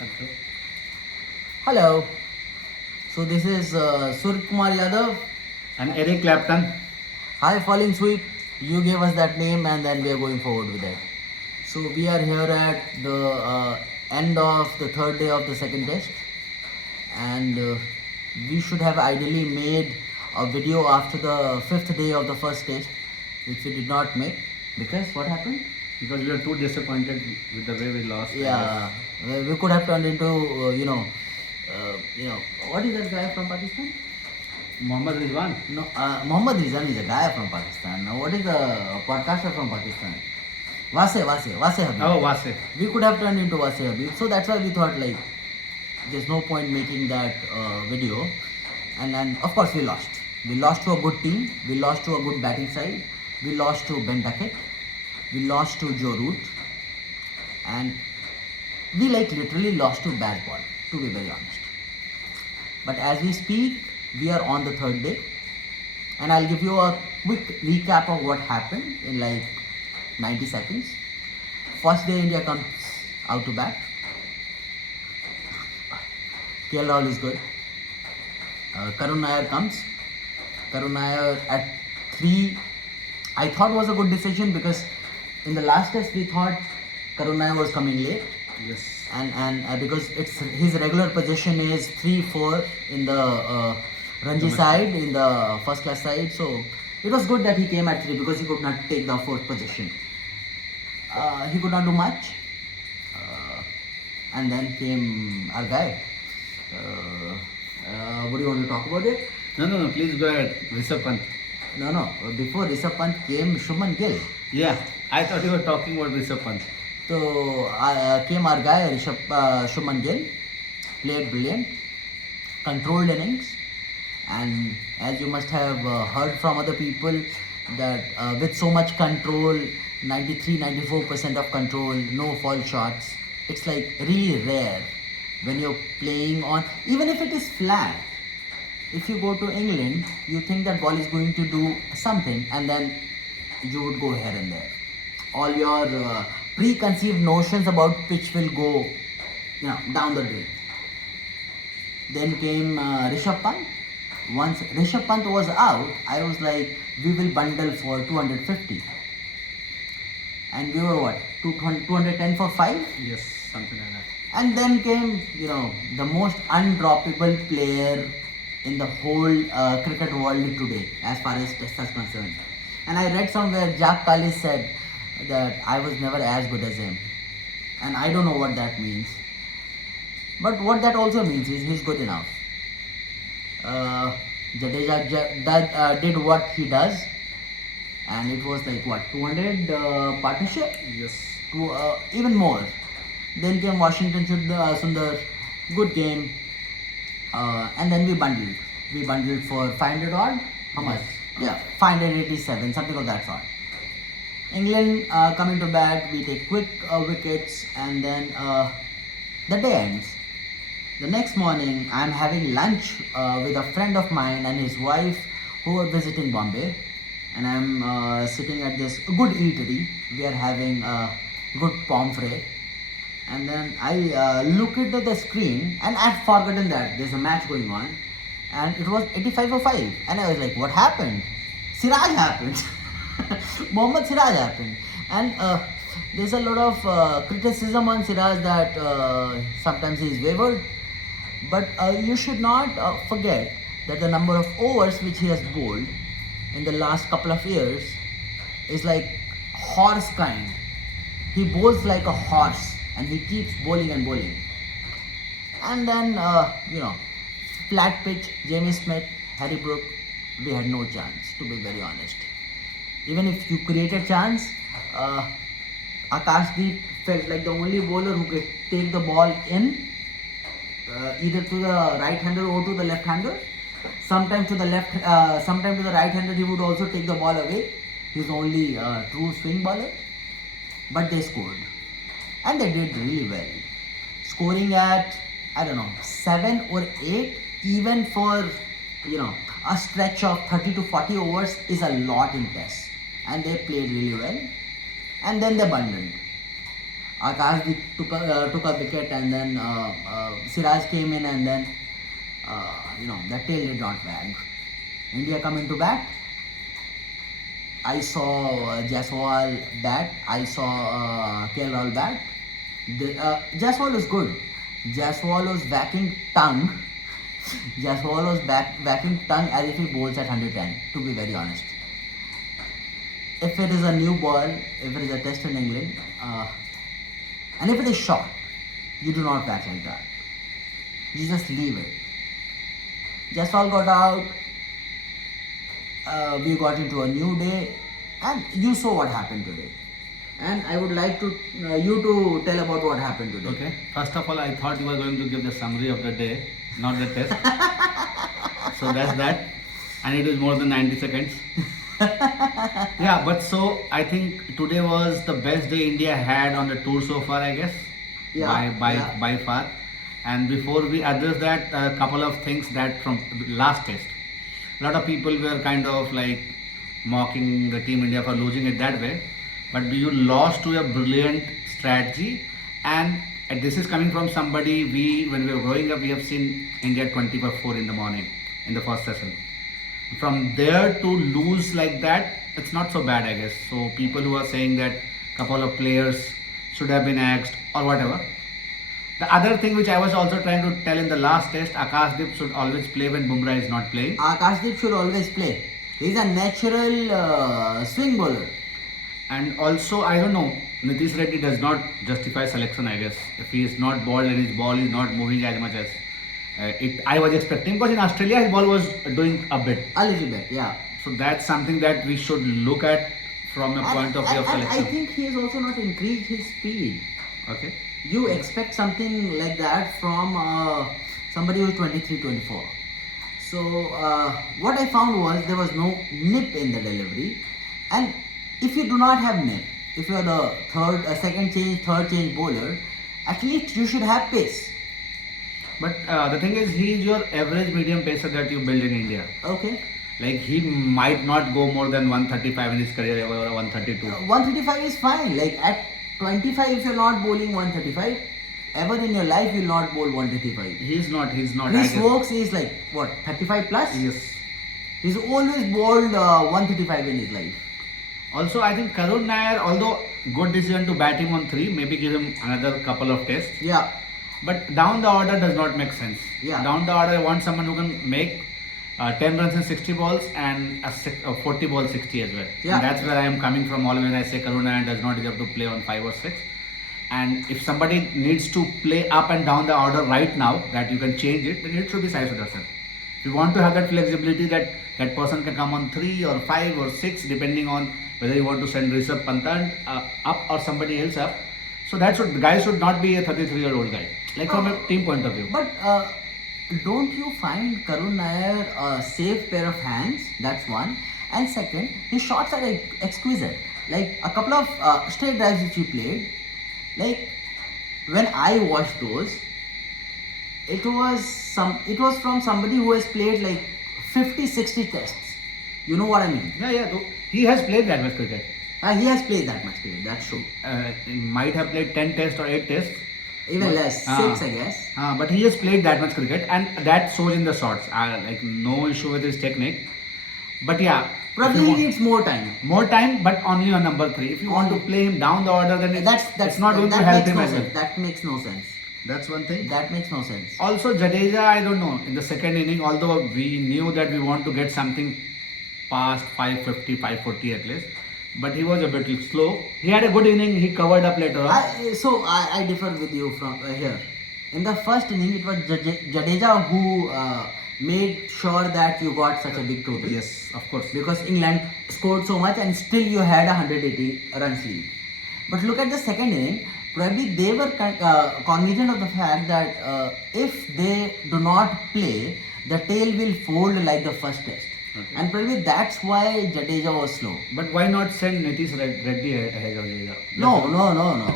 Okay. Hello. So this is Surya Kumar Yadav. And Eric Clapton. Hi, Falling Sweep. You gave us that name, and then we are going forward with it. So we are here at the end of the third day of the second test, and we should have ideally made a video after the fifth day of the first test, which we did not make because what happened? Because we are too disappointed with the way we lost. Yeah, we could have turned into what is that guy from Pakistan? Mohammad Rizwan. No, Muhammad Rizwan is a guy from Pakistan. Now, what is the podcaster from Pakistan? Wase Habib. Oh, Wase. We could have turned into Wase Habib. So that's why we thought like there's no point making that video. And of course we lost. We lost to a good team. We lost to a good batting side. We lost to Ben Duckett. We lost to Joe Root. And we like literally lost to bad ball, to be very honest. But as we speak, we are on the third day, and I'll give you a quick recap of what happened in like 90 seconds. First day, India comes out to bat. KL Rahul is good. Karun Nair comes. Karun Nair at 3, I thought was a good decision because in the last test we thought Karun Nair was coming late. Yes. And because it's his regular position is 3-4 in the Ranji side, in the first class side, so it was good that he came at 3 because he could not take the fourth position. He could not do much, and then came our guy. What do you want to talk about it? No, please go ahead. Rishabh Pant. No, before Rishabh Pant came Shubman Gill. Yeah, I thought you were talking about Rishabh Pant. So came our guy Shubman Gill, played brilliant, controlled innings, and as you must have heard from other people that with so much control, 93-94% of control, no fall shots, it's like really rare when you're playing on, even if it is flat. If you go to England, you think that ball is going to do something, and then you would go here and there. All your preconceived notions about pitch will go, down the drain. Then came Rishabh Pant. Once Rishabh Pant was out, I was like, we will bundle for 250. And we were what? 210 for 5? Yes, something like that. And then came, the most undroppable player in the whole cricket world today, as far as Test is concerned. And I read somewhere Jack Callis said that I was never as good as him. And I don't know what that means. But what that also means is he's good enough. Jadeja did what he does, and it was like what, 200 partnership? Yes. Even more. Then came Washington Sundar, good game, and then we bundled. We bundled for 500 odd. How much? Yeah, 587, something of that sort. England coming to bat, we take quick wickets, and then the day ends. The next morning, I'm having lunch with a friend of mine and his wife who were visiting Bombay, and I'm sitting at this good eatery. We are having a good pomfret, and then I look into the screen, and I'd forgotten that there's a match going on, and it was 85 for 5, and I was like, what happened? Siraj happened. Mohammad Siraj happened, and there's a lot of criticism on Siraj that sometimes he's wavered, but you should not forget that the number of overs which he has bowled in the last couple of years is like horse kind. He bowls like a horse, and he keeps bowling and bowling. And then flat pitch, Jamie Smith, Harry Brook, we had no chance, to be very honest. Even if you create a chance, Akashdeep felt like the only bowler who could take the ball in, either to the right-hander or to the left-hander. Sometimes to the left, sometimes to the right-hander, he would also take the ball away. He's only true swing bowler. But they scored, and they did really well. Scoring at 7 or 8, even for a stretch of 30 to 40 overs is a lot in Tests. And they played really well, and then they bundled. Akashdeep took a wicket, and then Siraj came in, and then the tail did not wag. India come into bat. I saw Jaiswal bat. I saw KL bat. Jaiswal was good. Jaiswal was whacking tongue. Jaiswal was whacking tongue as if he bowls at 110. To be very honest, if it is a new ball, if it is a test in England, and if it is short, you do not bat like that. You just leave it. Jaiswal got out. We got into a new day, and you saw what happened today. And I would like to you to tell about what happened today. Okay. First of all, I thought you were going to give the summary of the day, not the test. So that's that. And it was more than 90 seconds. Yeah, but so I think today was the best day India had on the tour so far, I guess. Yeah, By far. And before we address that, a couple of things that from last test. A lot of people were kind of like mocking the Team India for losing it that way. But you lost to a brilliant strategy, and this is coming from somebody when we were growing up, we have seen India 20/4 in the morning in the first session. From there to lose like that, it's not so bad, I guess. So people who are saying that couple of players should have been axed or whatever. The other thing which I was also trying to tell in the last test, Akashdeep should always play when Bumrah is not playing. Akashdeep should always play. He's a natural swing bowler. And also, I don't know, Nitish Reddy does not justify selection, I guess. If he is not bowled and his ball is not moving as much as I was expecting, because in Australia his ball was doing a bit. A little bit, yeah. So that's something that we should look at from a point of view of And selection. I think he has also not increased his speed. Okay. You expect something like that from somebody who is 23, 24. So what I found was there was no nip in the delivery, and if you do not have nip, if you are the second change, third change bowler, at least you should have pace. But the thing is, he is your average medium pacer that you build in India. Okay. Like he might not go more than 135 in his career or 132. 135 is fine. Like at 25, if you're not bowling 135, ever in your life you'll not bowl 135. He's not. Chris I guess. Stokes is like what, 35 plus? Yes. He's always bowled 135 in his life. Also, I think Karun Nair, although good decision to bat him on 3, maybe give him another couple of tests. Yeah. But down the order does not make sense. Yeah. Down the order, I want someone who can make 10 runs in 60 balls and a 40 ball 60 as well. Yeah. And that's where I am coming from always. I say Karun Nair does not deserve to play on 5 or 6. And if somebody needs to play up and down the order right now, that you can change it, then it should be Sai Sudarshan. If you want to have that flexibility that that person can come on 3 or 5 or 6, depending on whether you want to send Rishabh Pant up or somebody else up. So the guy should not be a 33-year-old guy, like from a team point of view. But don't you find Karun Nair a safe pair of hands? That's one. And second, his shots are exquisite. Like a couple of straight drives which he played, like when I watched those, it was from somebody who has played like 50-60 tests. You know what I mean? Yeah. He has played that much cricket. He has played that much cricket, that's true. He might have played 10 tests or 8 tests. Even less, 6 I guess. But he has played that much cricket, and that shows in the shots. Like no issue with his technique. But yeah, probably he needs more time. More time, but only on number 3. If you want to play him down the order, then it's not going to help him as well. That makes no sense. That's one thing. That makes no sense. Also, Jadeja, I don't know, in the second inning, although we knew that we want to get something past 550, 540 at least, but he was a bit slow. He had a good inning, he covered up later on. I differ with you from here. In the first inning, it was Jadeja who made sure that you got such a big total. Yes, of course. Because England scored so much and still you had a 180 runs lead. But look at the second inning. Probably they were cognizant of the fact that if they do not play, the tail will fold like the first test. Okay. And probably that's why Jadeja was slow. But why not send Nitish Reddy ahead of Jadeja? No.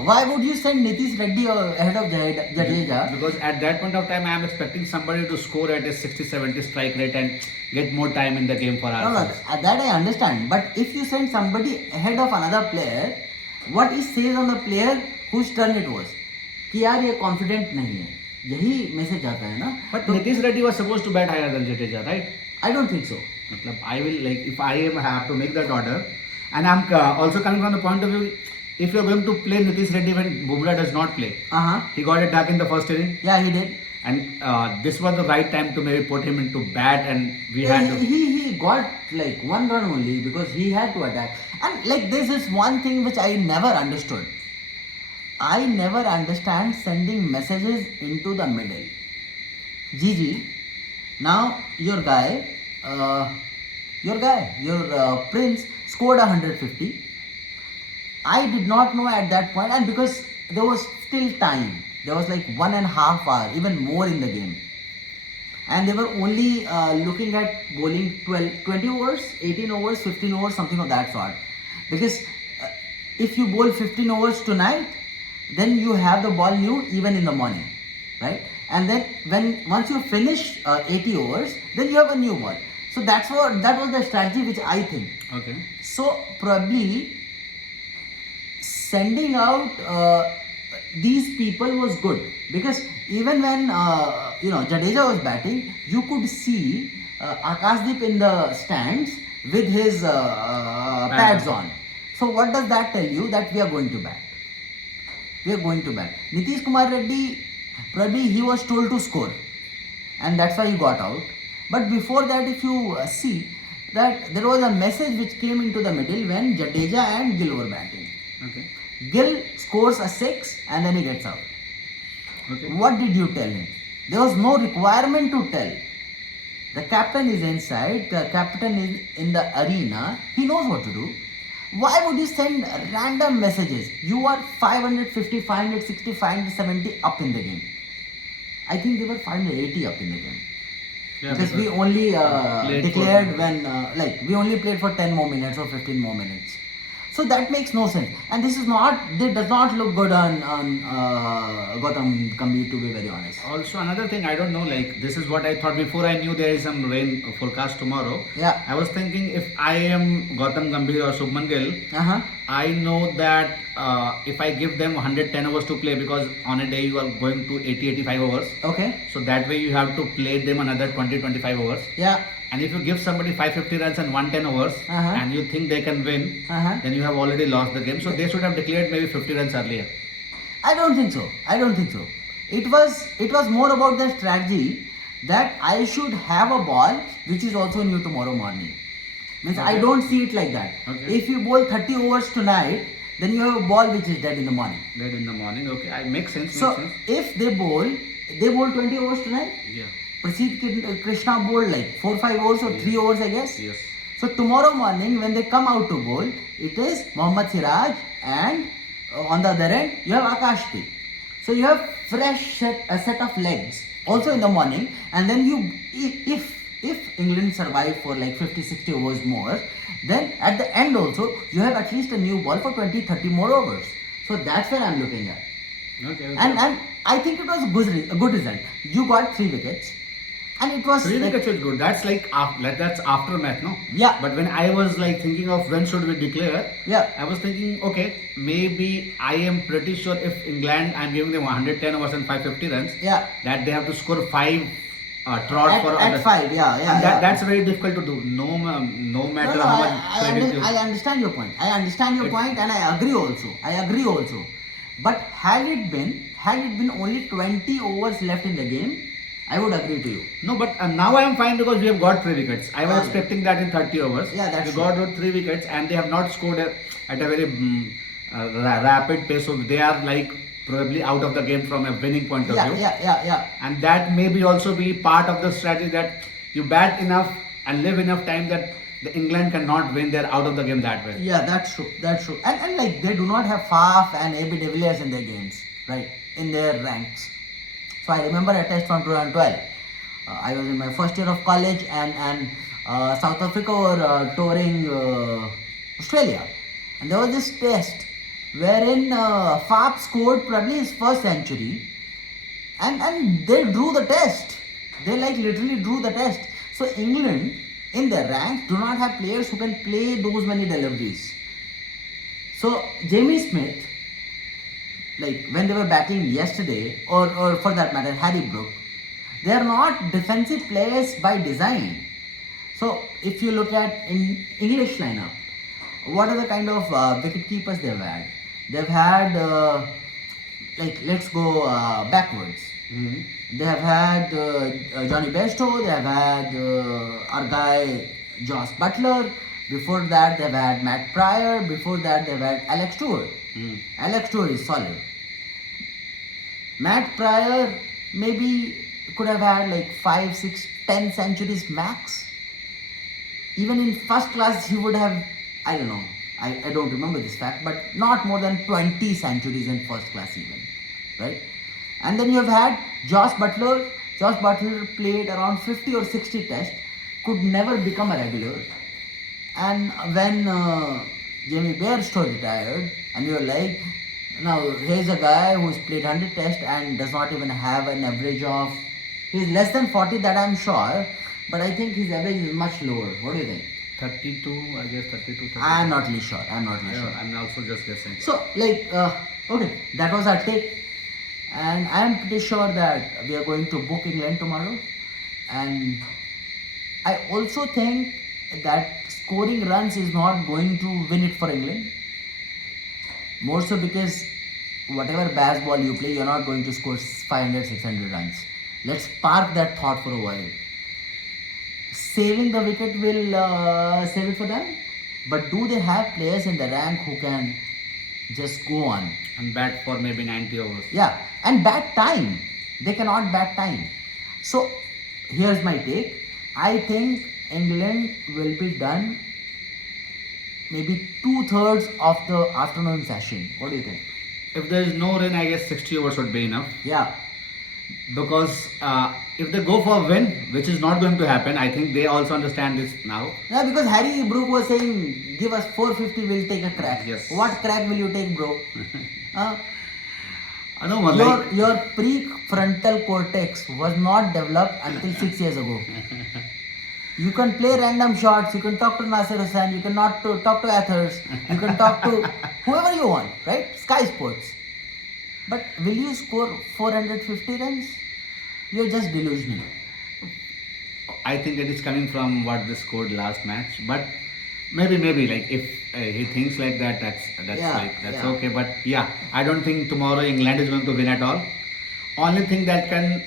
Why would you send Nitish Reddy ahead of Jadeja? Because at that point of time, I am expecting somebody to score at a 60-70 strike rate and get more time in the game for us. No, that I understand. But if you send somebody ahead of another player, what it says on the player whose turn it was. कि यार ये confident नहीं है, यही message आता है ना. But Nitish Reddy was supposed to bat higher than Jadeja, right? I don't think so. Matlab, I will like if I am have to make that order, and I'm also coming from the point of view. If you're going to play Nitish Reddy when Bumrah does not play, he got it back in the first inning. Yeah, he did. And this was the right time to maybe put him into bat, and we had to. He got like 1 run only because he had to attack. And like this is one thing which I never understood. I never understand sending messages into the middle. Gigi, now your Prince scored 150. I did not know at that point, and because there was still time, there was like 1.5 hour, even more in the game, and they were only looking at bowling 20 overs, 18 overs, 15 overs, something of that sort. Because if you bowl 15 overs tonight, then you have the ball new even in the morning, right? And then once you finish 80 overs, then you have a new ball. So that was the strategy which I think. Okay. So probably sending out these people was good, because even when Jadeja was batting, you could see Akashdeep in the stands with his pads on. So what does that tell you? That we are going to bat. We are going to bat. Nitish Kumar Reddy, probably he was told to score, and that's why he got out. But before that, if you see that there was a message which came into the middle when Jadeja and Gill were batting. Okay. Gill scores a 6 and then he gets out. Okay. What did you tell him? There was no requirement to tell. The captain is inside, the captain is in the arena, he knows what to do. Why would you send random messages? You are 550, 560, 570 up in the game. I think they were 580 up in the game. Yeah, because we only declared for, when, we only played for 10 more minutes or 15 more minutes. So that makes no sense. And this does not look good on Gautam Gambhir, to be very honest. Also, another thing, I don't know, like, this is what I thought before I knew there is some rain forecast tomorrow. Yeah. I was thinking if I am Gautam Gambhir or Shubman Gill, I know that if I give them 110 overs to play, because on a day you are going to 80-85 overs. Okay. So that way you have to play them another 20-25 overs. Yeah. And if you give somebody 550 runs and 110 overs, and you think they can win, then you have already lost the game. So they should have declared maybe 50 runs earlier. I don't think so. It was more about the strategy that I should have a ball which is also new tomorrow morning. Means I don't see it like that. Okay. If you bowl 30 overs tonight, then you have a ball which is dead in the morning. Dead in the morning, okay. Makes sense. So if they bowl 20 overs tonight. Yeah. Prasidh Krishna bowled like 4-5 overs or 3 overs, I guess. Yes. So tomorrow morning when they come out to bowl, it is Mohammad Siraj, and on the other end you have Akashdeep. So you have a set of legs also in the morning, and then if England survive for like 50-60 overs more, then at the end also you have at least a new ball for 20-30 more overs. So that's what I'm looking at. Okay. And I think it was a good result. You got 3 wickets. And it was 3 wickets was good. That's that's aftermath, no? Yeah. But when I was like thinking of when should we declare, I was thinking, okay, maybe I am pretty sure if England, I'm giving them 110 overs and 550 runs, that they have to score 5 trot at 5. That's very difficult to do. No matter how much credit I understand your point. And I agree also. But had it been only 20 overs left in the game, I would agree to you. No, but now I am fine because we have got 3 wickets. I was expecting that in 30 overs. Yeah, that's we got 3 wickets and they have not scored at a very rapid pace. So they are like probably out of the game from a winning point of view. Yeah. And that may also be part of the strategy, that you bat enough and live enough time that the England cannot win. They're out of the game that way. Yeah, that's true. And like they do not have Faf and AB de Villiers in their games, right? In their ranks. So I remember a test from 2012. I was in my first year of college, and South Africa were touring Australia, and there was this test wherein Faf scored probably his first century, and they drew the test. They like literally drew the test. So England in their ranks do not have players who can play those many deliveries. So Jamie Smith like when they were batting yesterday, or for that matter, Harry Brook, they are not defensive players by design. So if you look at in English lineup, what are the kind of wicket keepers they've had? They've had like let's go backwards. They have had Johnny Bairstow. They have had our guy Josh Butler. Before that, they've had Matt Pryor. Before that, they've had Alex Stewart. Alex Stewart is solid. Matt Pryor maybe could have had like 5, 6, 10 centuries max. Even in first class, he would have, I don't know, I don't remember this fact, but not more than 20 centuries in first class even, right? And then you have had Josh Butler. Josh Butler played around 50 or 60 tests, could never become a regular. And when Jamie Bairstow retired, and you're like, now here's a guy who's played 100 tests and does not even have an average of, he's less than 40, that I'm sure, but I think his average is much lower. What do you think? 32, I guess 32, 33. I'm not really sure. I'm also just guessing. So, like, okay, that was our take. And I am pretty sure that we are going to book England tomorrow. And I also think that scoring runs is not going to win it for England. More so because whatever baseball you play, you're not going to score 500, 600 runs. Let's park that thought for a while. Saving the wicket will save it for them. But do they have players in the rank who can just go on? And bat for maybe 90 overs. Yeah, and bat time. They cannot bat time. So, here's my take. I think England will be done maybe 2/3 of the afternoon session. What do you think? If there is no rain, I guess 60 overs would be enough. Yeah. Because if they go for a win, which is not going to happen, I think they also understand this now. Yeah, because Harry Brook was saying, give us 450, we'll take a crack. Yes. What crack will you take, bro? I know, like, your prefrontal cortex was not developed until 6 years ago. You can play random shots, you can talk to Nasir Hussain, you can not talk to Athers, you can talk to whoever you want, right? Sky Sports. But will you score 450 runs? You're just delusional. I think it is coming from what they scored last match. But maybe like if he thinks like that, that's okay. But yeah, I don't think tomorrow England is going to win at all. Only thing that can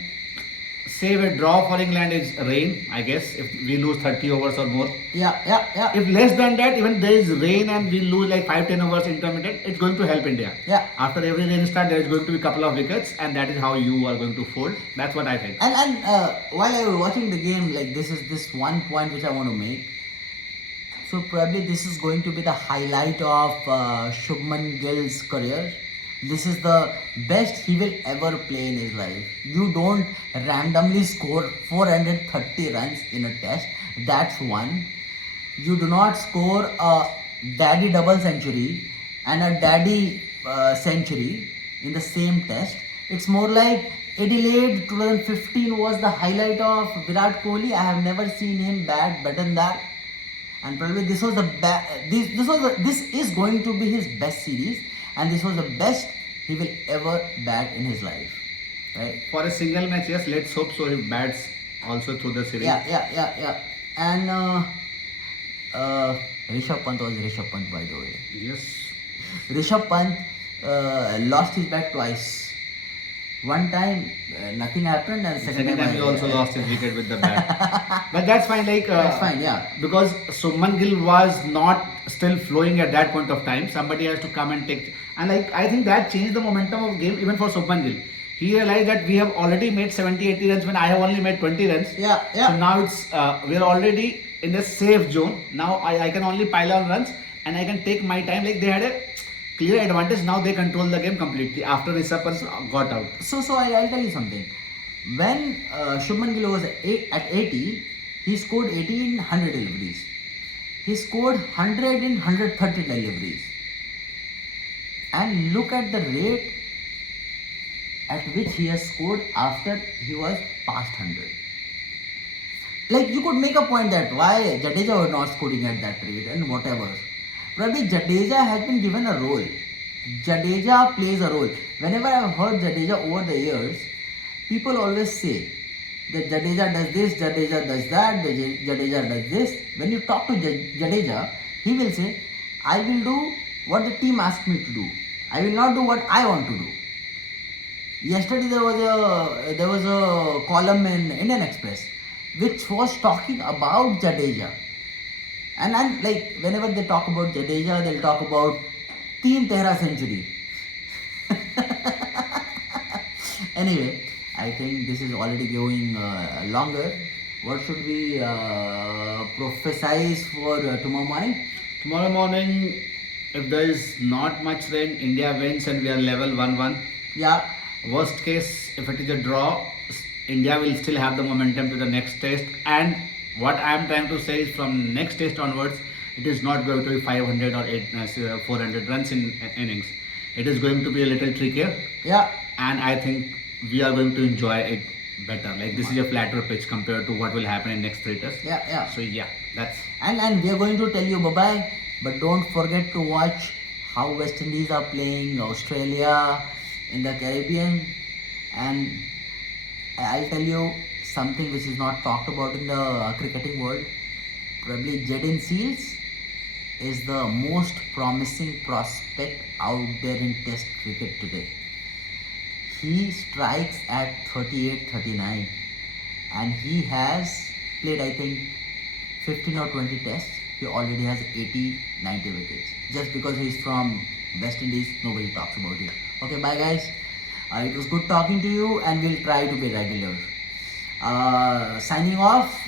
save a draw for England is rain, I guess, if we lose 30 overs or more. Yeah. If less than that, even there is rain and we lose like 5-10 overs intermittent, it's going to help India. Yeah. After every rain start, there is going to be a couple of wickets, and that is how you are going to fold. That's what I think. And while I was watching the game, like this is this one point which I want to make. So probably this is going to be the highlight of Shubman Gill's career. This is the best he will ever play in his life. You don't randomly score 430 runs in a test. That's one. You do not score a daddy double century and a daddy century in the same test. It's more like Adelaide 2015 was the highlight of Virat Kohli. I have never seen him bat better than that. And probably this was this is going to be his best series. And this was the best he will ever bat in his life, right? For a single match, yes, let's hope so. He bats also through the series. Yeah. And Rishabh Pant was Rishabh Pant, by the way. Yes. Rishabh Pant lost his bat twice. One time nothing happened, and second time he also lost his wicket with the bat. But that's fine. That's fine, yeah. Because Shubman Gill was not still flowing at that point of time. Somebody has to come and take. And I think that changed the momentum of game even for Shubman Gill. He realized that we have already made 70-80 runs when I have only made 20 runs. Yeah. So now it's we are already in the safe zone. Now I can only pile on runs and I can take my time. Like they had a clear advantage. Now they control the game completely after Rishabh Pant got out. So I'll tell you something. When Shubman Gill was at 80, he scored 80 in 100 deliveries. He scored 100 in 130 deliveries. And look at the rate at which he has scored after he was past 100. Like you could make a point that why Jadeja was not scoring at that rate and whatever. Probably Jadeja has been given a role. Jadeja plays a role. Whenever I've heard Jadeja over the years, people always say that Jadeja does this, Jadeja does that, Jadeja does this. When you talk to Jadeja, he will say, I will do what the team asked me to do. I will not do what I want to do. Yesterday there was a column in Indian Express which was talking about Jadeja. And like whenever they talk about Jadeja, they'll talk about Teen Tehra century. Anyway, I think this is already going longer. What should we prophesize for tomorrow morning? Tomorrow morning, if there is not much rain, India wins and we are level 1-1. Yeah, Worst case, if it is a draw, India will still have the momentum to the next test. And what I am trying to say is from next test onwards, it is not going to be 500 or 400 runs in innings. It is going to be a little trickier. yeah, And I think we are going to enjoy it better. Like this is a flatter pitch compared to what will happen in next 3 tests. yeah. So yeah, that's And we are going to tell you bye-bye, but don't forget to watch how West Indies are playing Australia in the Caribbean. And I'll tell you something which is not talked about in the cricketing world. Probably Jadin Seals is the most promising prospect out there in Test cricket today. He strikes at 38-39 and he has played, I think, 15 or 20 tests. He already has 80-90 wickets. Just because he's from West Indies, nobody talks about it. Okay, bye guys. It was good talking to you and we'll try to be regular. Signing off,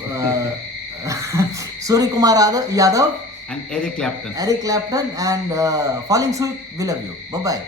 Surya Kumar Yadav, and Eric Clapton. Eric Clapton and Falling Sweet, we love you. Bye-bye.